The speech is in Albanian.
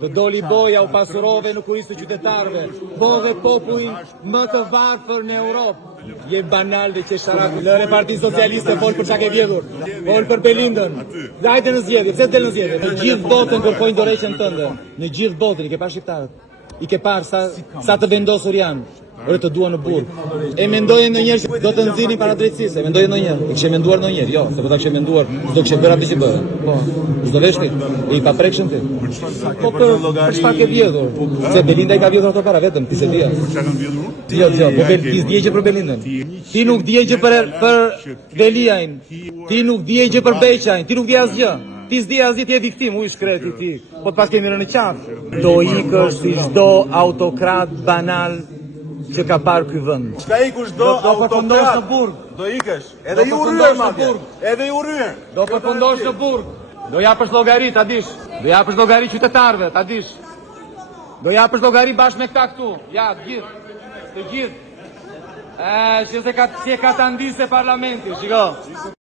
Do doli boja, u pasurove në kurisë të qytetarëve, bodhe popullin më të varfër në Europë. Je banal dhe qesharak. Lëre Parti Socialiste, fol për çka ke vjedhur. Fol për Belindën. Hajde në zgjedhje, pse del në zgjedhje? Në gjithë botën kërkojnë dorëheqjen tënde. Në gjithë botën i ke parë shqiptarët. I ke parë sa të vendosur janë. Ore të dua në burg. E mendoje ndonjëherë që do të nxirrni para drejtësisë? E mendoje ndonjëherë? E kishe menduar ndonjëherë? Jo, se po ta kishe menduar, s'do kishe bërë atë që bëre. Po. S'do vesh ti. E i pa prekshëm ti. Po për çfarë ke vjedhur? Se Belinda i ka vjedhur ato para vetëm, ti se di. Për çka kanë vjedhur? Jo, po ti s'dije gjë për Belindën. Ti nuk dije gjë për Veliajin. Ti nuk dije gjë për Beqajin. Ti nuk di asgjë. Ti s'di asgjë, ti je viktim, u i shkreti ti. Po të pas kemi rënë në qafë. Do ikësh si çdo autokrat banal që ka parë ky vend. Çka ikush do përfundosh në burg. Do ikësh. Edhe ju rryer madje. Edhe ju rryer. Do përfundosh në burg. Do japësh llogari, ta dish. Do japësh llogari qytetarëve, ta dish. Do japësh llogari bashkë me këta këtu. Ja, të gjithë. Të gjithë. Si e ka ta ndisë parlamenti, shiko.